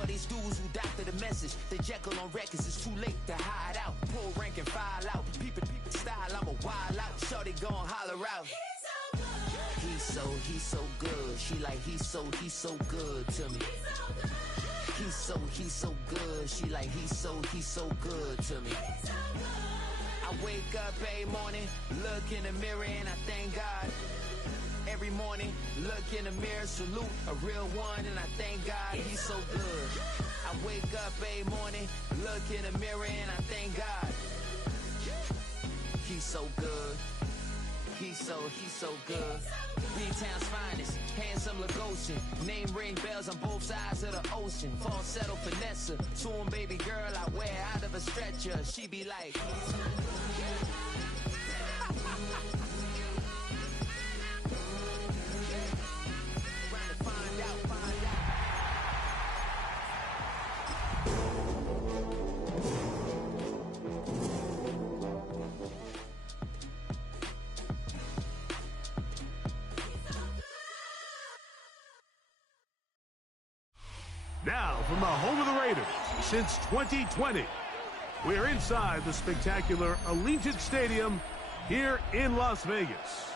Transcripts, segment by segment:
for these dudes who doctor the message. The Jekyll on records, it's too late to hide out. Pull rank and file out. Peep it style, I'm a wild out. Shorty gon' holler out. He's so good. She like he's so good to me. He's so good. She like he's so good to me. I wake up every morning, look in the mirror and I thank God. Every morning, look in the mirror, salute a real one and I thank God he's so good. I wake up every morning, look in the mirror and I thank God. He's so good. He's so good. B-Town's finest, handsome Lagosian. Name ring bells on both sides of the ocean. Falsetto finesse, soon baby girl I wear out of a stretcher. She be like Now, from the home of the Raiders since 2020, we're inside the spectacular Allegiant Stadium here in Las Vegas.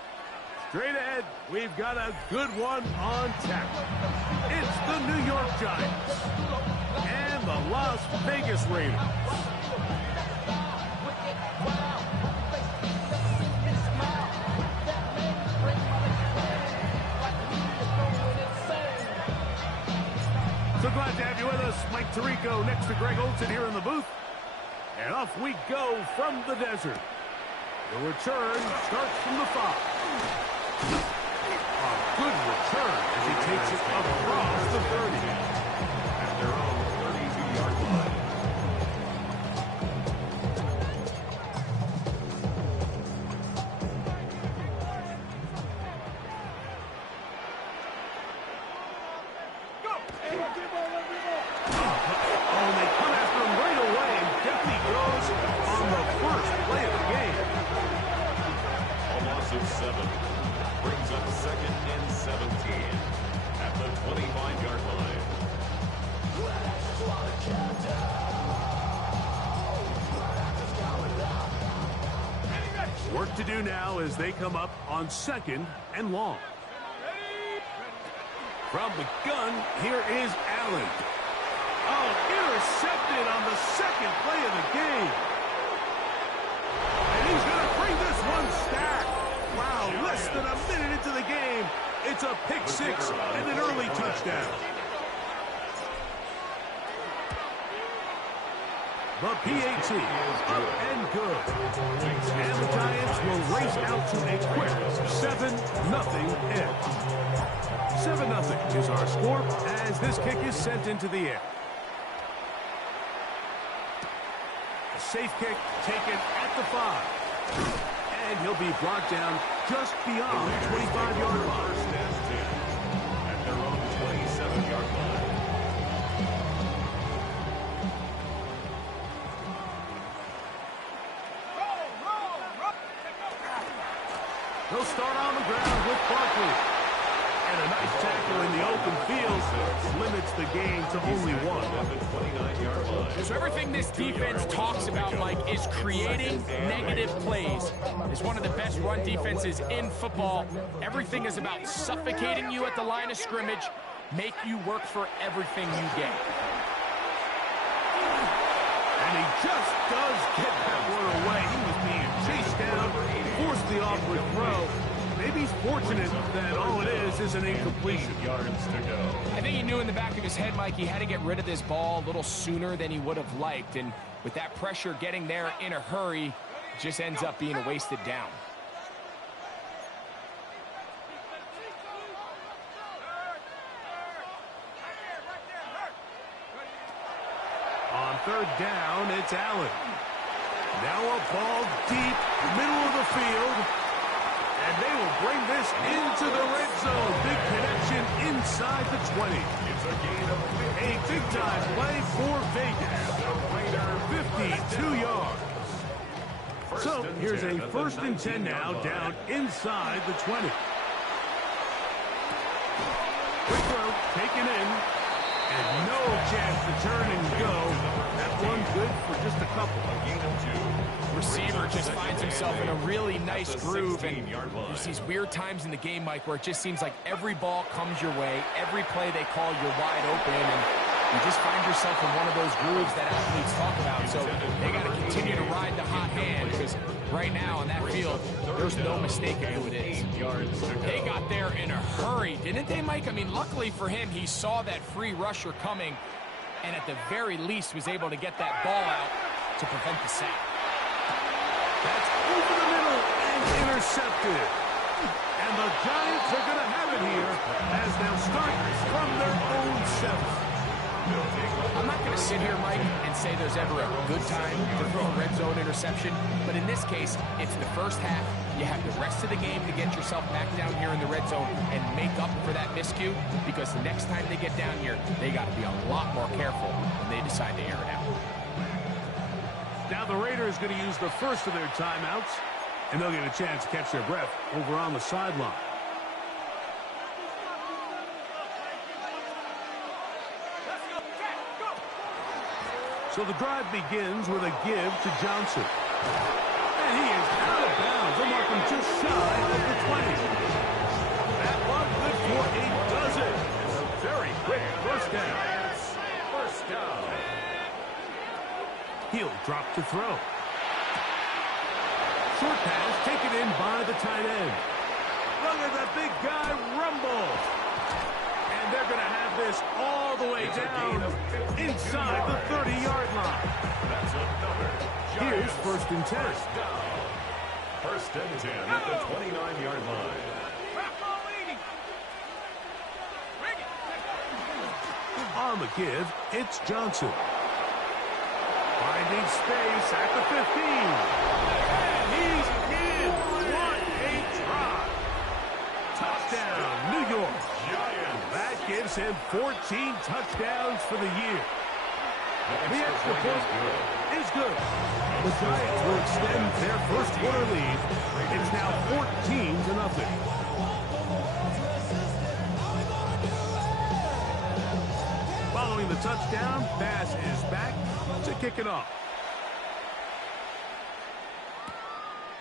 Straight ahead, we've got a good one on tap. It's the New York Giants and the Las Vegas Raiders. So glad to have you with us. Mike Tirico next to Greg Olsen here in the booth. And off we go from the desert. The return starts from the 5. A good return as he takes it across the 30. At their own 32-yard line. Work to do now as they come up on 2nd and long. From the gun, here is Allen. Oh, intercepted on the 2nd play of the game. And he's going to bring this one back. Wow, less than a minute into the game. It's a pick 6 and an early touchdown. The PAT up and good. And the Giants will race out to a quick 7-0 edge. 7-0 is our score as this kick is sent into the air. A safe kick taken at the 5. And he'll be brought down just beyond the 25-yard line. At their own 27-yard line. He'll start on the ground with Barkley. And a nice tackle in the open field limits the game to only 1. So everything this defense talks about, Mike, is creating negative plays. It's one of the best run defenses in football. Everything is about suffocating you at the line of scrimmage, make you work for everything you get. And he just does get that one away. He was being chased down, forced the awkward throw. Maybe he's fortunate that all it is an incompletion. Yards to go. I think he knew in the back of his head, Mike, he had to get rid of this ball a little sooner than he would have liked. And with that pressure getting there in a hurry, it just ends up being a wasted down. On 3rd down, it's Allen. Now a ball deep, middle of the field. And they will bring this into the red zone. Big connection inside the 20. It's a gain of 50. A big-time play for Vegas. 52 yards. So here's a 1st and 10 now down inside the 20. Quick throw taken in. And no chance to turn and go. That one good for just a couple. Receiver just finds himself in a really nice groove, and there's these weird times in the game, Mike, where it just seems like every ball comes your way, every play they call, you're wide open, and you just find yourself in one of those grooves that athletes talk about. So they got to continue to ride the hot hand, because right now on that field, there's no mistaking who it is. They got there in a hurry, didn't they, Mike? I mean, luckily for him, he saw that free rusher coming, and at the very least was able to get that ball out to prevent the sack. That's over the middle and intercepted. And the Giants are going to have it here as they'll start from their own 7. I'm not going to sit here, Mike, and say there's ever a good time to throw a red zone interception, but in this case, it's the first half. You have the rest of the game to get yourself back down here in the red zone and make up for that miscue, because the next time they get down here, they got to be a lot more careful when they decide to air it out. Now the Raiders going to use the first of their timeouts, and they'll get a chance to catch their breath over on the sideline. So the drive begins with a give to Johnson. And he is out of bounds. They'll mark him just shy of the 20. That one good for a dozen. It's a very quick first down. First down. He'll drop to throw. Short pass taken in by the tight end. Look at that big guy rumble. And they're going to have this all the way down inside the 30-yard line. Here's first and 10. First and 10 at the 29-yard line. On the give, it's Johnson. Finding space at the 15. And he's in. What a drop. Touchdown, New York. That gives him 14 touchdowns for the year. The extra point is good. The Giants will extend their first quarter lead. It's now 14-0. Following the touchdown, pass is back to kick it off.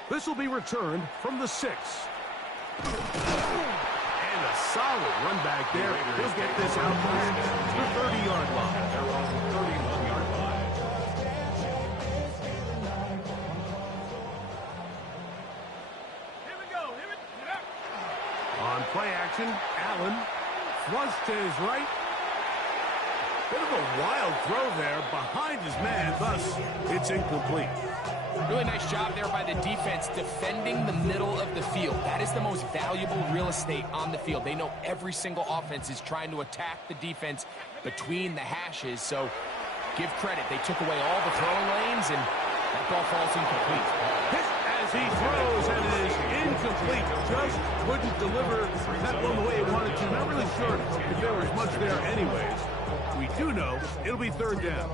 This will be returned from the 6. And a solid run back there. He'll get this out past the 30-yard line. They're on the 31-yard line. Here we go. On play action, Allen flushed to his right. Bit of a wild throw there behind his man, thus it's incomplete. Really nice job there by the defense defending the middle of the field. That is the most valuable real estate on the field. They know every single offense is trying to attack the defense between the hashes, so give credit. They took away all the throwing lanes, and that ball falls incomplete. Hit as he throws, and it is incomplete. Just couldn't deliver that one the way he wanted to. Not really sure if there was much there anyways. We do know it'll be third down.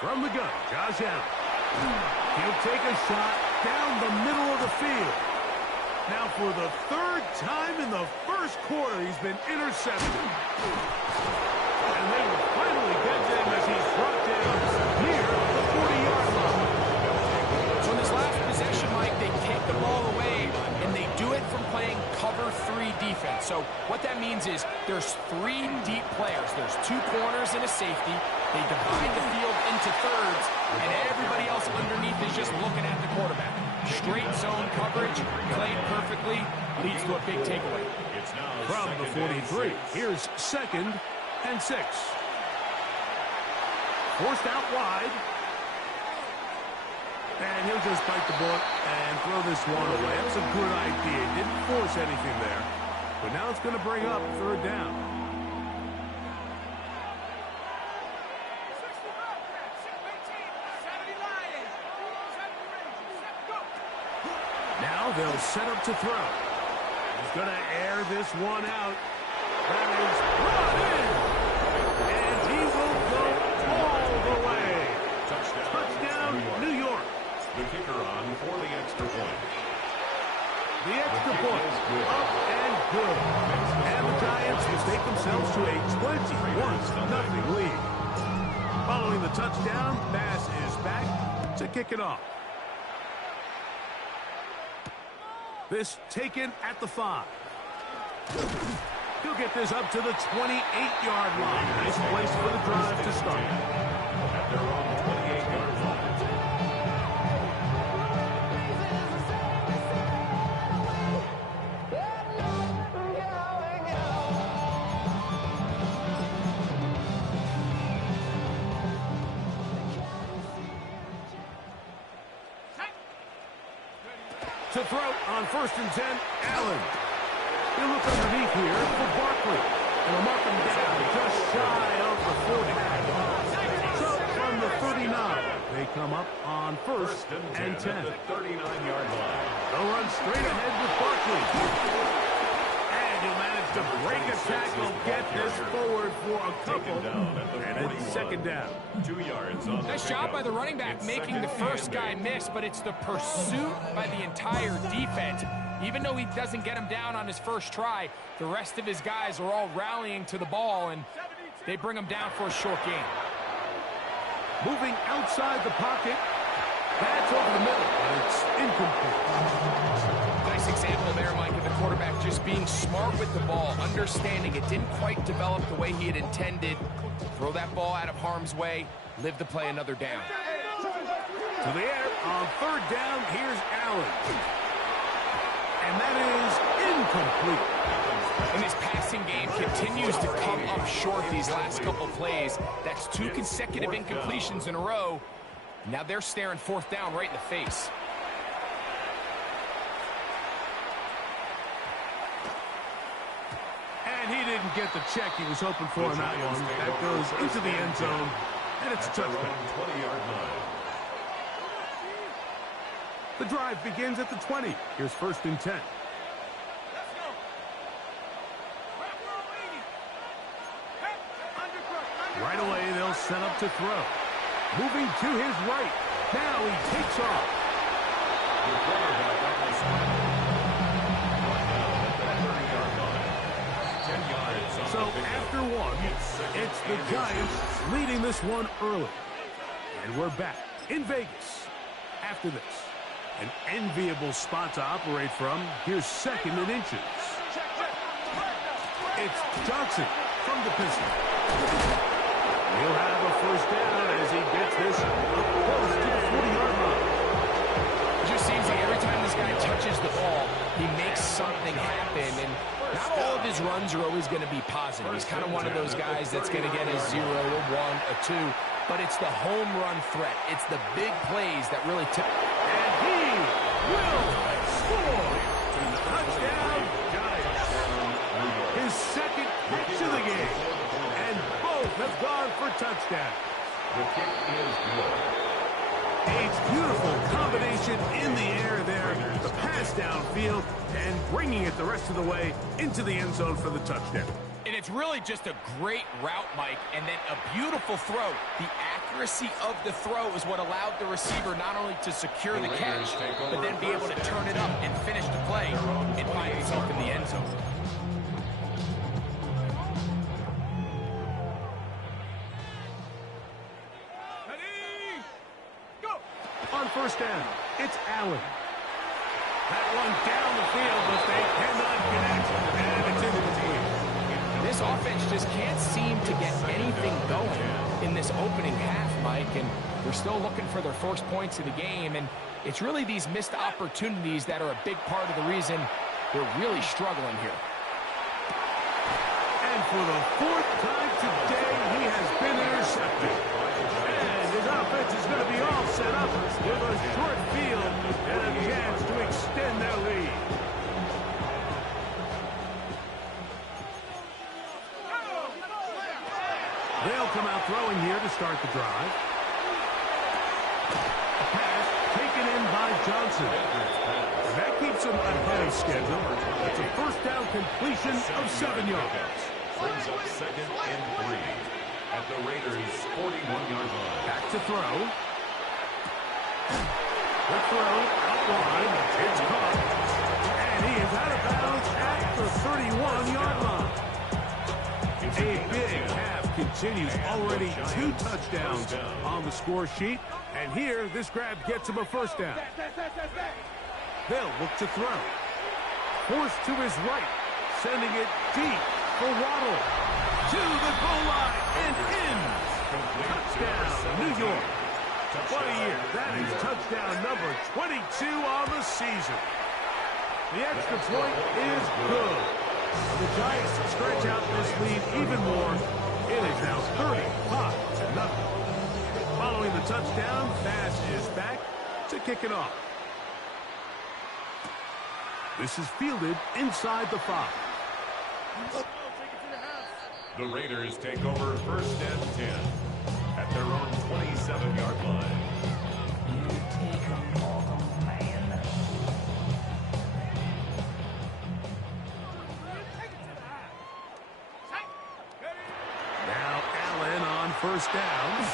From the gun, Josh Allen. He'll take a shot down the middle of the field. Now for the third time in the first quarter, he's been intercepted. And they will finally get him as he's brought down near the 40-yard line. So in this last possession, Mike, they take the ball away, and they do it from playing cover 3 defense. So what that means is there's 3 deep players. There's 2 corners and a safety. They divide the field into thirds, and everybody else underneath is just looking at the quarterback. Straight zone coverage, played perfectly, leads to a big takeaway. From the 43, here's second and 6. Forced out wide. And he'll just bite the bullet and throw this one away. That's a good idea. Didn't force anything there. But now it's going to bring up third down. Now they'll set up to throw. He's going to air this one out. That is brought in. And he will go all the way. Touchdown, New York. The kicker on for the extra point. The extra point, up and good. And the Giants mistake themselves to a 21-0 lead. Following the touchdown, Bass is back to kick it off. This taken at the 5. He'll get this up to the 28-yard line. Nice place for the drive to start. At their own 28-yard line. To throw on 1st and 10, Allen. He'll look underneath here for Barkley. And he'll mark him down just shy of the 40. So from the 39, they come up on 1st and 10. At the 39-yard line. They'll run straight ahead with Barkley. And he'll manage to break a tackle, get this forward for a couple. And it's 2nd down. 2 yards on the Nice job by the running back making the first guy miss, but it's the pursuit by the entire defense. Even though he doesn't get him down on his first try, the rest of his guys are all rallying to the ball, and they bring him down for a short gain. Moving outside the pocket. That's over the middle, but it's incomplete. Nice example there, Mike, of the quarterback just being smart with the ball, understanding it didn't quite develop the way he had intended. Throw that ball out of harm's way, live to play another down. To the air on 3rd down, here's Allen. And that is incomplete. And his passing game continues to come up short these last couple plays. That's 2 consecutive incompletions in a row. Now they're staring 4th down right in the face. And he didn't get the check he was hoping for on that one. That goes into the end zone, and it's a touchdown. 20-yard line. The drive begins at the 20. Here's 1st and 10. Right away, they'll set up to throw. Moving to his right. Now he takes off. The quarterback on the spot. Right now at the 30-yard line. 10 yards on So the pickup. after one, it's the Giants leading this one early. And we're back in Vegas after this. An enviable spot to operate from. Here's 2nd and inches. It's Johnson from the pistol. He'll have a 1st down as he gets this up close to the 40-yard line. It just seems like every time this guy touches the ball, he makes something happen. And not all of his runs are always going to be positive. He's kind of one of those guys that's going to get a 0, a 1, a 2. But it's the home run threat. It's the big plays that really tip. And he will score. Touchdown, Giants. His 2nd catch of the game. And both have gone for touchdown. The kick is good. A beautiful combination in the air there. The pass downfield and bringing it the rest of the way into the end zone for the touchdown. And it's really just a great route, Mike, and then a beautiful throw. The accuracy of the throw is what allowed the receiver not only to secure the catch, but then be able to turn it up and finish the play and find himself in the end zone. On 1st down, it's Allen. That one down the field, but they cannot connect, and it's incomplete. This offense just can't seem to get anything going in this opening half, Mike, and they're still looking for their first points of the game, and it's really these missed opportunities that are a big part of the reason they're really struggling here. And for the 4th time today, he has been intercepted. And his offense is going to be all set up with a short field and a chance to extend their lead. They'll come out throwing here to start the drive. A pass taken in by Johnson. That keeps him ahead of schedule. It's a 1st down completion of 7 yards. Brings up 2nd and 3 at the Raiders' 41-yard line. Back to throw. The throw out wide. It's caught. And He is out of bounds at the 31-yard line. A big half continues. Already 2 touchdowns on the score sheet. And here, this grab gets him a first down. They'll look to throw. Forced to his right. Sending it deep for Waddle. To the goal line and in. Touchdown, New York. What a year. That is touchdown number 22 on the season. The extra point is good. The Giants stretch out this lead even more. It is now 35-0. Following the touchdown, pass is back to kick it off. This is fielded inside the 5. The Raiders take over first and 10 at their own 27-yard line. Now Allen on first down.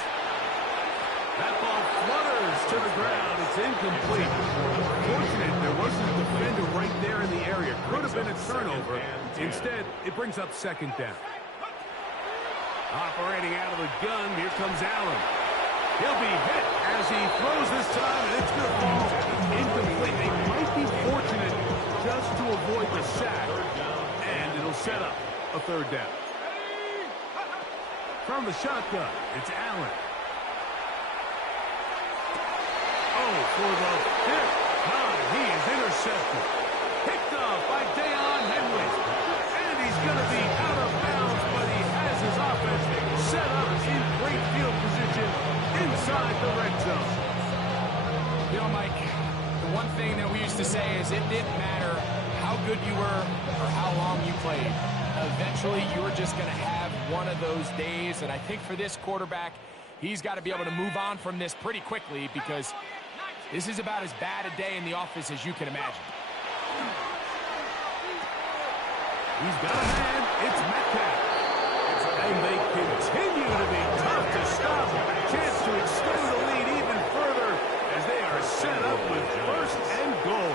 That ball flutters to the ground. It's incomplete. Fortunate there wasn't a defender right there in the area. Could have been a turnover. Instead, it brings up second down. Operating out of the gun, here comes Allen. He'll be hit as he throws this time, and it's going to fall incomplete. They might be fortunate just to avoid the sack, and it'll set up a third down. From the shotgun, it's Allen. Oh, for the 5th time, he is intercepted. Picked up by Deion Henley. And he's going to be out of bounds, but he has his offense set up in great field position inside the red zone. You know, Mike, the one thing that we used to say is it didn't matter how good you were or how long you played. Eventually, you were just going to have one of those days, and I think for this quarterback, he's got to be able to move on from this pretty quickly because this is about as bad a day in the office as you can imagine. He's got a man. It's Metcalf. And they continue to be tough to stop. Chance to extend the lead even further as they are set up with first and goal.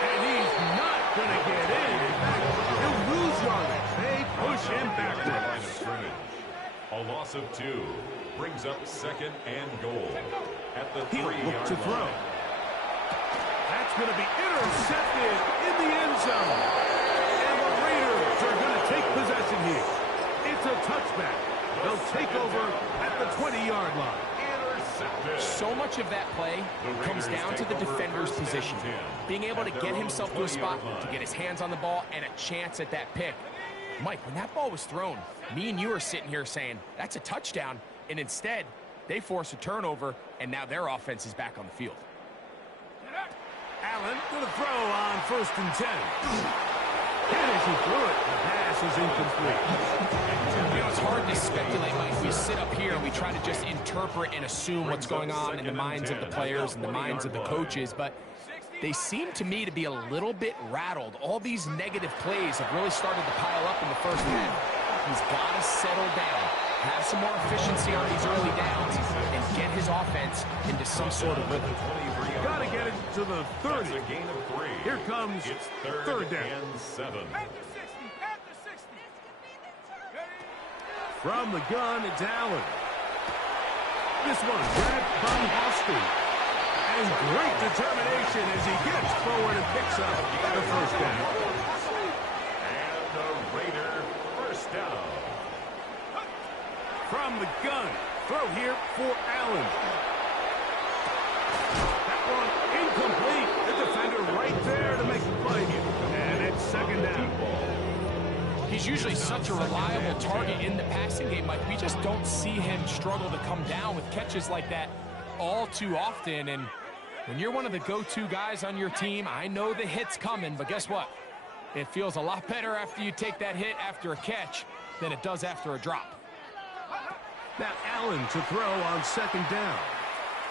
And he's not going to get in. In fact, he'll lose yardage. They push him backwards. A loss of 2 brings up second and goal at the 3-yard He'll look to throw. line. That's going to be intercepted in the end zone. And the Raiders are going to take possession here. It's a touchback. They'll take over at the 20-yard line. Intercepted. So much of that play comes down to the defender's position. Being able to get himself to a spot, to get his hands on the ball, and a chance at that pick. Mike, when that ball was thrown, me and you are sitting here saying, that's a touchdown, and instead, they force a turnover, and now their offense is back on the field. Allen going to throw on first and 10. And as he threw it, the pass is incomplete. You know, it's hard to speculate, Mike. We sit up here and we try to just interpret and assume what's going on in the minds of the players and the minds of the coaches, but they seem to me to be a little bit rattled. All these negative plays have really started to pile up in the first half. He's got to settle down, have some more efficiency on these early downs, and get his offense into some sort of rhythm. Got to get it to the 30. That's a gain of 3. Here comes It's third down. and 7. From the gun, it's Allen. This one grabbed by Austin. And great determination as he gets forward and picks up the first down. And the Raider first down. From the gun, throw here for Allen. That one incomplete. The defender right there to make the play. And it's second down. He's usually such a reliable target in the passing game, Mike. We just don't see him struggle to come down with catches like that all too often. And when you're one of the go-to guys on your team, I know the hit's coming, but guess what? It feels a lot better after you take that hit after a catch than it does after a drop. Now Allen to throw on second down.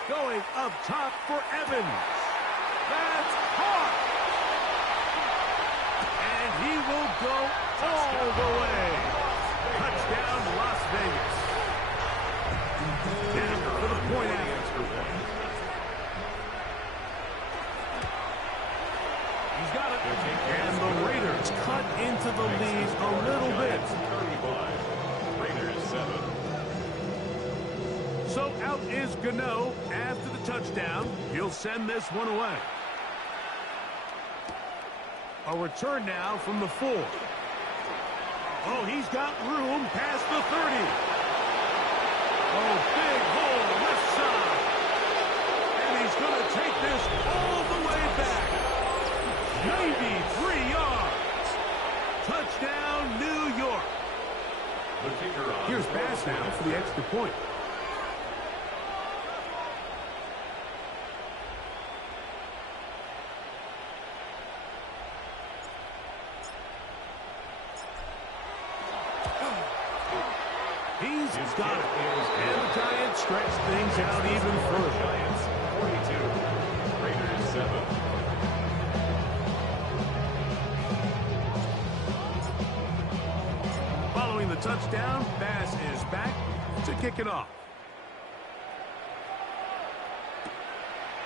Going up top for Evans. That's caught. And he will go all the way. Touchdown, Las Vegas. Now for the point after. He's got it And the Raiders cut into the lead a little bit. 35. Raiders 7. So out is Gano after the touchdown. He'll send this one away. A return now from the 4. Oh, he's got room past the 30. Oh, big hole left side. And he's going to take this all the way back. 93 yards. Touchdown, New York. The kicker on. Here's Bass now for the extra point. He's got it. And the Giants stretch things out even further. Giants 42. Raiders 7. Following the touchdown, Bass is back to kick it off.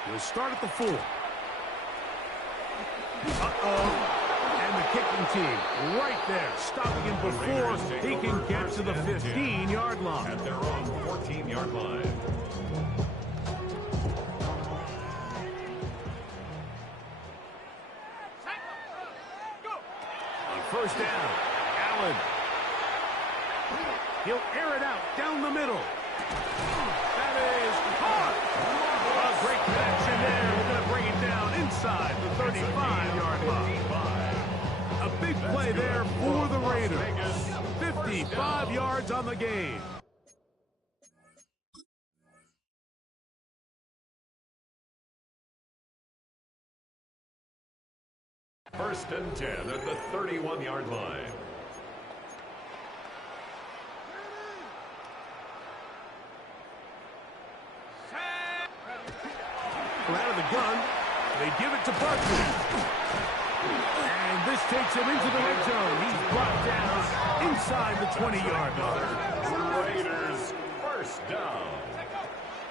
He'll start at the 4. Uh-oh. And the kicking team right there, stopping him before he can get to the 15-yard line. At their own 14-yard line. On first down, Allen. He'll air it out down the middle. That is hard. A great connection there. We're going to bring it down inside the 35-yard line. A big play there for the Raiders. 55 yards on the game. First and 10 at the 31-yard line. From out of the gun, they give it to Barkley. And this takes him into the red zone. He's brought down inside the 20-yard line. Raiders first down.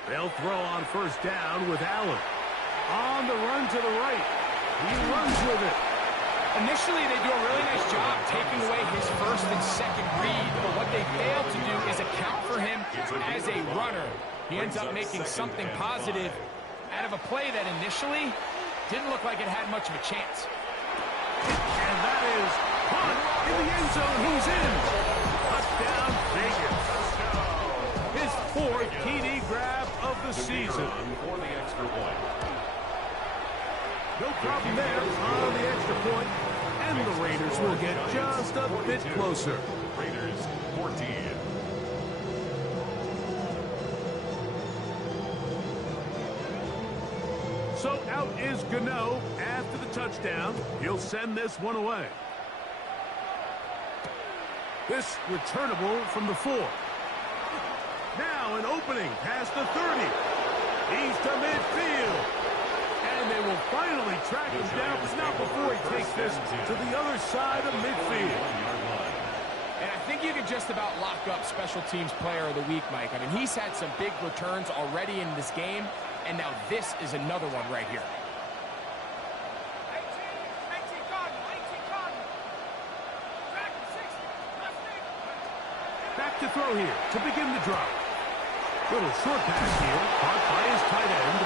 They'll throw on first down with Allen. On the run to the right. He runs with it. Initially, they do a really nice job taking away his first and second read, but what they fail to do is account for him as a runner. He ends up making something positive out of a play that initially didn't look like it had much of a chance. And that is punt in the end zone. He's in. Touchdown, Vegas. His 4th TD grab of the season. For the extra point. No problem there on the extra point. And the Raiders will get just a bit closer. Raiders 14. So out is Gano after the touchdown. He'll send this one away. This returnable from the 4. Now an opening past the 30. He's to midfield. And they will finally track him down, but not before he takes this to the other side of midfield. And I think you could just about lock up Special Teams Player of the Week, Mike. I mean, he's had some big returns already in this game, and now this is another one right here. Back to throw here to begin the drive. Little short pass here, caught by his tight end.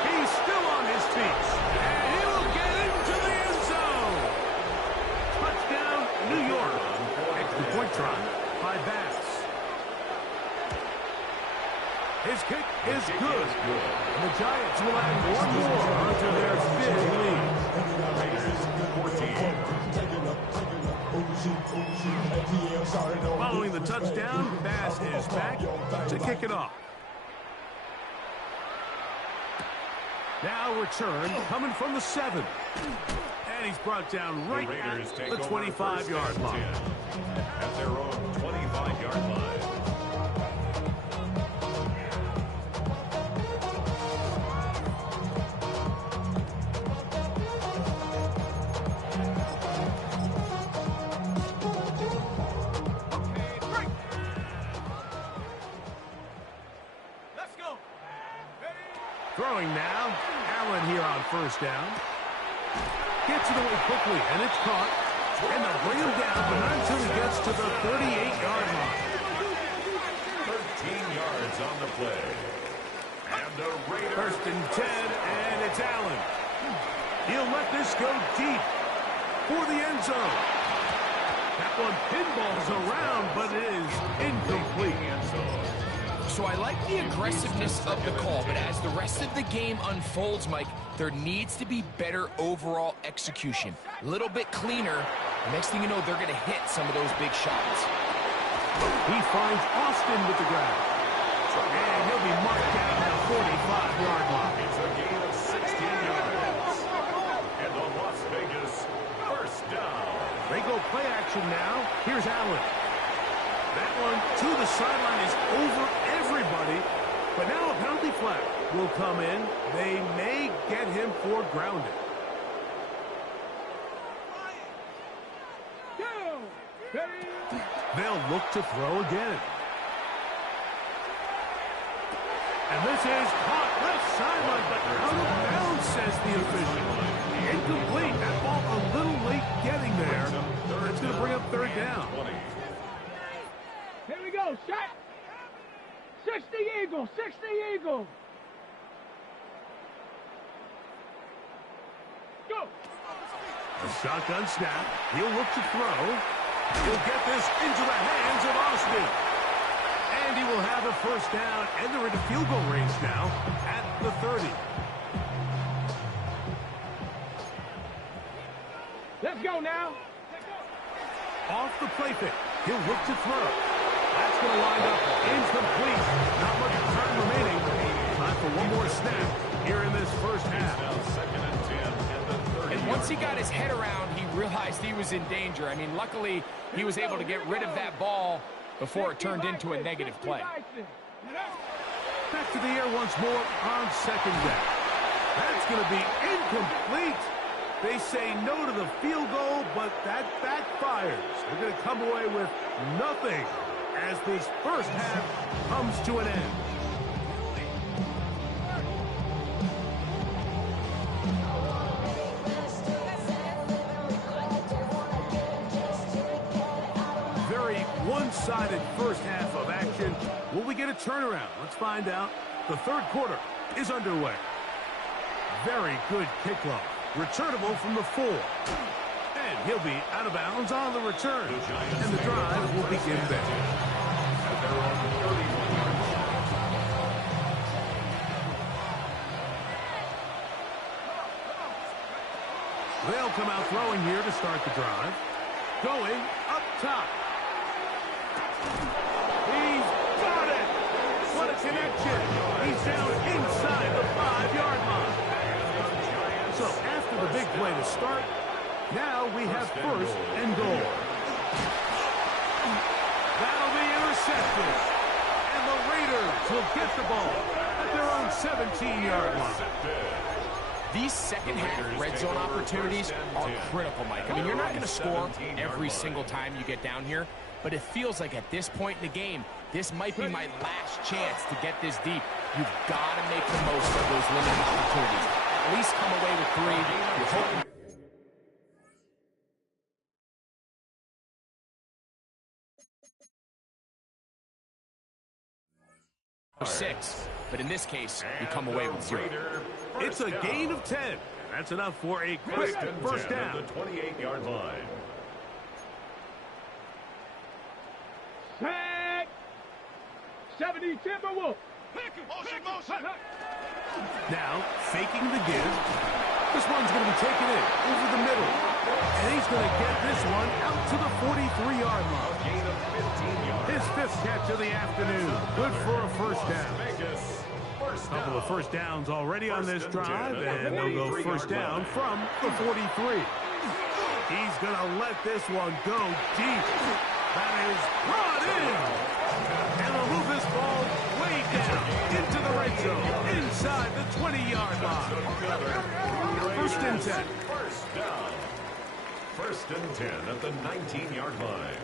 He's still on his feet, and he will get into the end zone. Touchdown, New York. Extra point try by Bass. His kick is good. And the Giants will add one more onto their big lead. Following the touchdown, Bass is back to kick it off. Now return coming from the 7. And he's brought down right at the 25-yard line. At their own 25-yard line. Throwing now, Allen here on first down. Gets it away quickly, and it's caught. And they'll bring him down, but not until he gets to the 38-yard line. 13 yards on the play. And the Raiders. First and 10, and it's Allen. He'll let this go deep for the end zone. That one pinballs around, but it is incomplete. So I like the aggressiveness of the call, but as the rest of the game unfolds, Mike, there needs to be better overall execution. A little bit cleaner. Next thing you know, they're going to hit some of those big shots. He finds Austin with the grab. And he'll be marked down at the 45-yard line. It's a gain of 16 yards. And the Las Vegas first down. They go play action now. Here's Allen. That one to the sideline is over everybody. But now a penalty flag will come in. They may get him for grounding. They'll look to throw again. And this is caught left sideline, but out of bounds, says the official. Incomplete. That ball a little late getting there. That's going to bring up third down. Here we go, set. 60 Eagle, 60 Eagle. Go. A shotgun snap. He'll look to throw. He'll get this into the hands of Austin. And he will have a first down, and they're in the field goal range now at the 30. Let's go now. Off the play pick. He'll look to throw. That's going to wind up incomplete. Not much time remaining. Time for one more snap here in this first half. Second and 10 at the 30. And once he got his head around, he realized he was in danger. I mean, luckily, he was able to get rid of that ball before it turned into a negative play. Back to the air once more on second down. That's going to be incomplete. They say no to the field goal, but that backfires. They're going to come away with nothing as this first half comes to an end. Very one-sided first half of action. Will we get a turnaround? Let's find out. The third quarter is underway. Very good kickoff. Returnable from the 4. And he'll be out of bounds on the return. And the drive will begin there. At their own 31-yard line. They'll come out throwing here to start the drive. Going up top. He's got it! What a connection! He's down inside the 5-yard line. So after the big play to start, now we have first and goal. That'll be intercepted. And the Raiders will get the ball at their own 17-yard line. These second-half red zone opportunities are critical, Mike. I mean, you're not going to score every single time you get down here, but it feels like at this point in the game, this might be my last chance to get this deep. You've got to make the most of those limited opportunities. At least come away with 3. You're hoping. Or 6, but in this case, you come away with 0. It's a gain of 10. That's enough for a quick first down. At the 28-yard line. Set. 70 Timberwolf. Now, faking the give. This one's going to be taken in over the middle. And he's going to get this one out to the 43-yard line. Gain of 15 yards. His 5th catch of the afternoon. Good for a first down. Vegas. First A couple of first downs already on this First and 10 drive, at the and they'll go 43-yard first down line. from the 43. He's going to let this one go deep. That is brought in. And they'll move this ball way down into the red zone, inside the 20-yard line. First and 10. First down. First and 10 at the 19-yard line.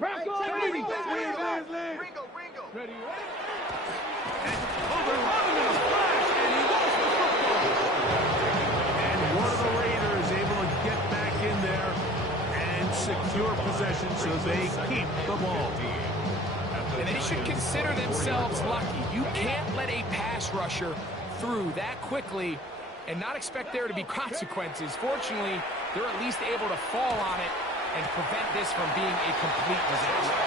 Ready. Oh, they're running in a flash, and your possession so they keep the ball. And they should consider themselves lucky. You can't let a pass rusher through that quickly and not expect there to be consequences. Fortunately, they're at least able to fall on it and prevent this from being a complete disaster.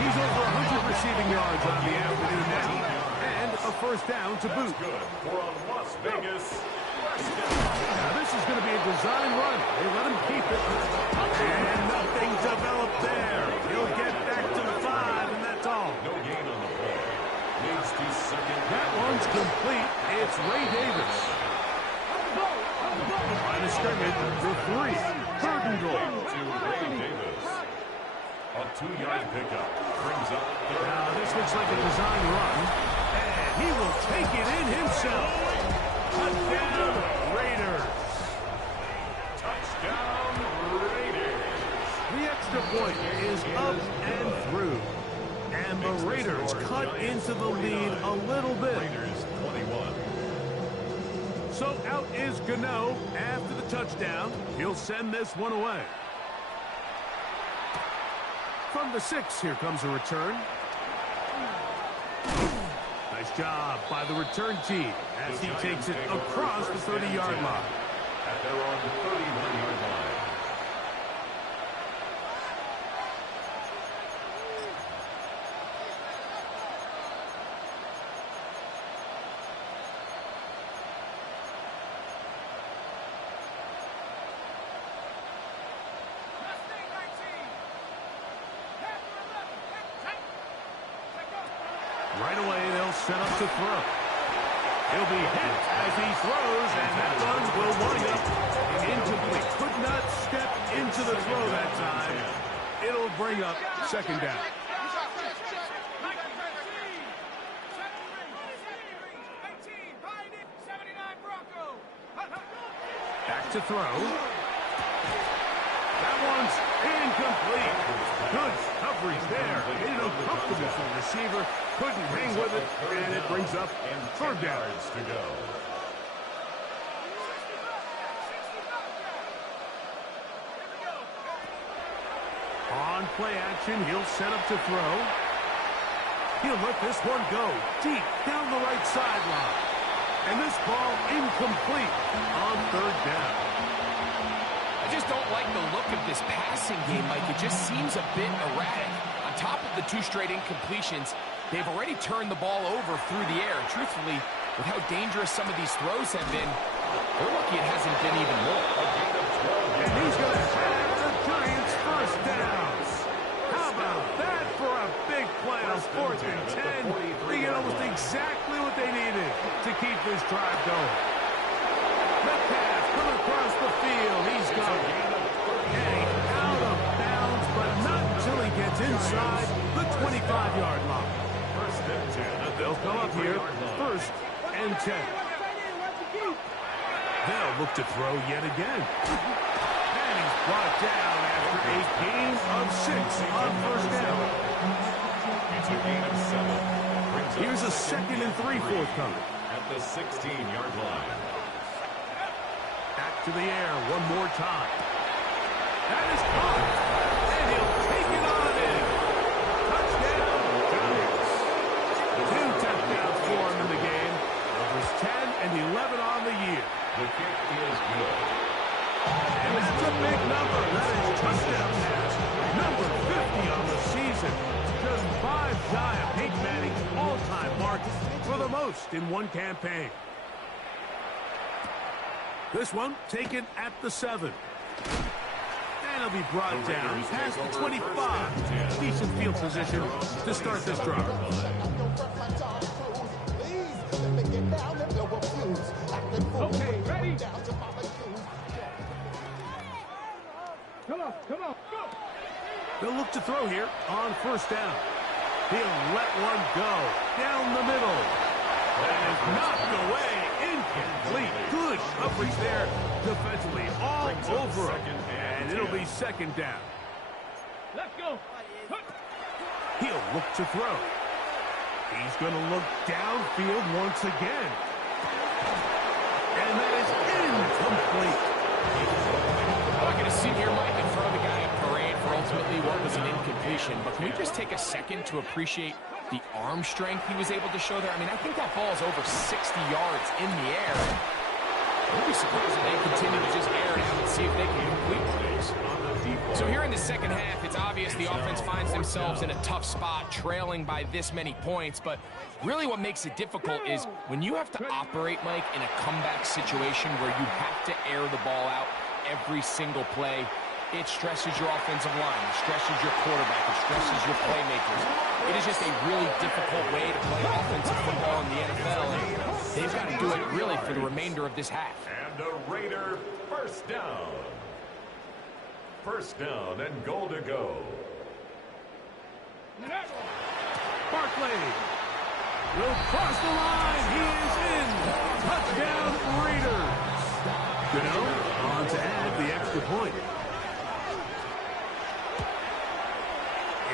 He's over 100 receiving yards on the afternoon now, and a first down to boot. Good for a Las Vegas. Now this is going to be a design run. They let him keep it. And nothing developed there. He'll get back to the 5, and that's all. No gain on the play. Leads to second. That one's complete. It's Ray Davis. Line of scrimmage for 3. Third and goal. To Ray Davis. A 2-yard pickup. Brings up third. Now this looks like a design run. And he will take it in himself. Touchdown, Raiders. Touchdown, Raiders. The extra point is up and through. And the Raiders cut into the lead a little bit. Raiders 21. So out is Gano after the touchdown. He'll send this one away. From the 6, here comes a return. Nice job by the return team as he takes it across the 30-yard line. At their own 31-yard line. Right away, they'll set up to throw. He'll be hit as he throws, and that run will wind up incomplete. Could not step into the throw that time. It'll bring up second down. Back to throw. That one's incomplete. Good coverage there. Made it uncomfortable for the receiver. Couldn't hang with it, and it brings up third down. Yards to go. On play action, he'll set up to throw. He'll let this one go deep down the right sideline. And this ball incomplete on third down. I just don't like the look of this passing game, Mike. It just seems a bit erratic. On top of the 2 straight incompletions, they've already turned the ball over through the air. Truthfully, with how dangerous some of these throws have been, they're lucky it hasn't been even more. And he's going to have the Giants first down. How about that for a big play on 4th and 10? They get almost exactly what they needed to keep this drive going. Metcalf coming across the field. He's gone. Getting out of bounds, but not until he gets inside the 25-yard line. First and 10. They'll come up here, 1st and 10. They'll look to throw yet again. And he's brought down after a gain of 6 on first down. It's a gain of 7. Here's a 2nd and 3 forthcoming. At the 16-yard line. Back to the air one more time. That is caught. And he'll take it on in. Touchdown, Giants. 2 touchdowns for him in the game. Numbers 10 and 11 on the year. The kick is good. And that's a big number. That is touchdown pass. Number 50 on the season. Just 5 shy of Peyton Manning's all-time mark for the most in one campaign. This one taken at the 7. And he'll be brought down past the 25. Decent field position to start this drive. Okay, ready? Come on, come on, go! They'll look to throw here on first down. He'll let one go down the middle. That is knocked away. Incomplete. Good coverage there defensively. All over him. And it'll be second down. Let's go! He'll look to throw. He's going to look downfield once again. And that is incomplete. I'm not going to sit here, Mike, and throw the guy a parade for ultimately what was an incompletion, but can we just take a second to appreciate the arm strength he was able to show there? I mean, I think that ball is over 60 yards in the air. I'd be surprised if they continue to just air it out and see if they can complete plays. So here in the second half, it's obvious the offense finds themselves in a tough spot, trailing by this many points, but really what makes it difficult is when you have to operate, Mike, in a comeback situation where you have to air the ball out every single play, it stresses your offensive line, it stresses your quarterback, it stresses your playmakers. It is just a really difficult way to play offensive football in the NFL, and they've got to do it really for the remainder of this half. And a Raider first down. First down and goal to go. Barkley will cross the line. He is in. Touchdown, Raiders. Gano on to add the extra point.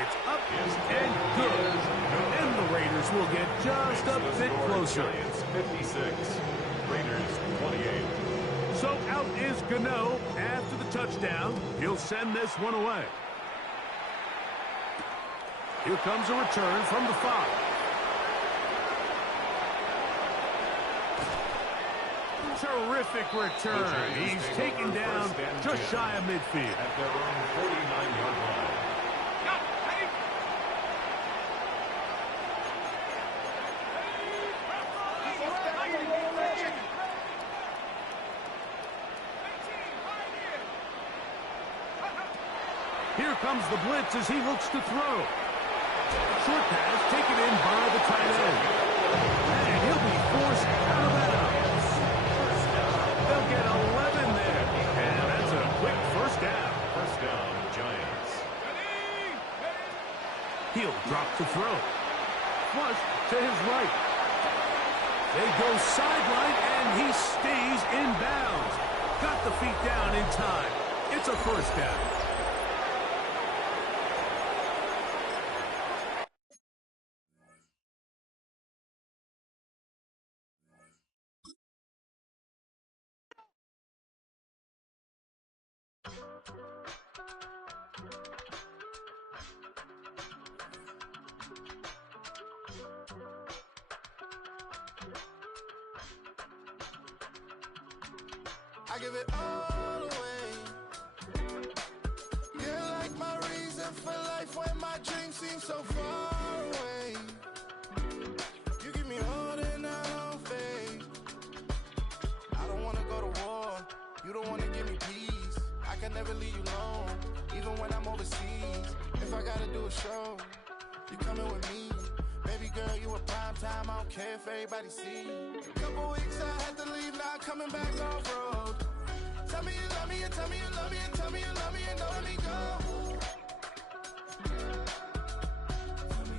It's up and good. And the Raiders will get just a bit closer. Giants 56, Raiders 28. So out is Gano after the touchdown. He'll send this one away. Here comes a return from the 5. Terrific return. He's taken down just shy of midfield. At their own 49-yard line. Here comes the blitz as he looks to throw. Short pass taken in by the tight end. And he'll be forced out of bounds. They'll get 11 there. And that's a quick first down. First down, Giants. He'll drop to throw. Flush to his right. They go sideline, and he stays in bounds. Got the feet down in time. It's a first down. I give it all away. You're like my reason for life when my dreams seem so far away. You give me all that I don't fade. I don't wanna go to war. You don't wanna give me peace. I can never leave you alone, even when I'm overseas. If I gotta do a show, you coming with me. Baby girl, you a prime time. I don't care if everybody see. Couple weeks I had to leave, now coming back off road. Tell me you love me and tell me you love me and tell me you love me and don't let me go.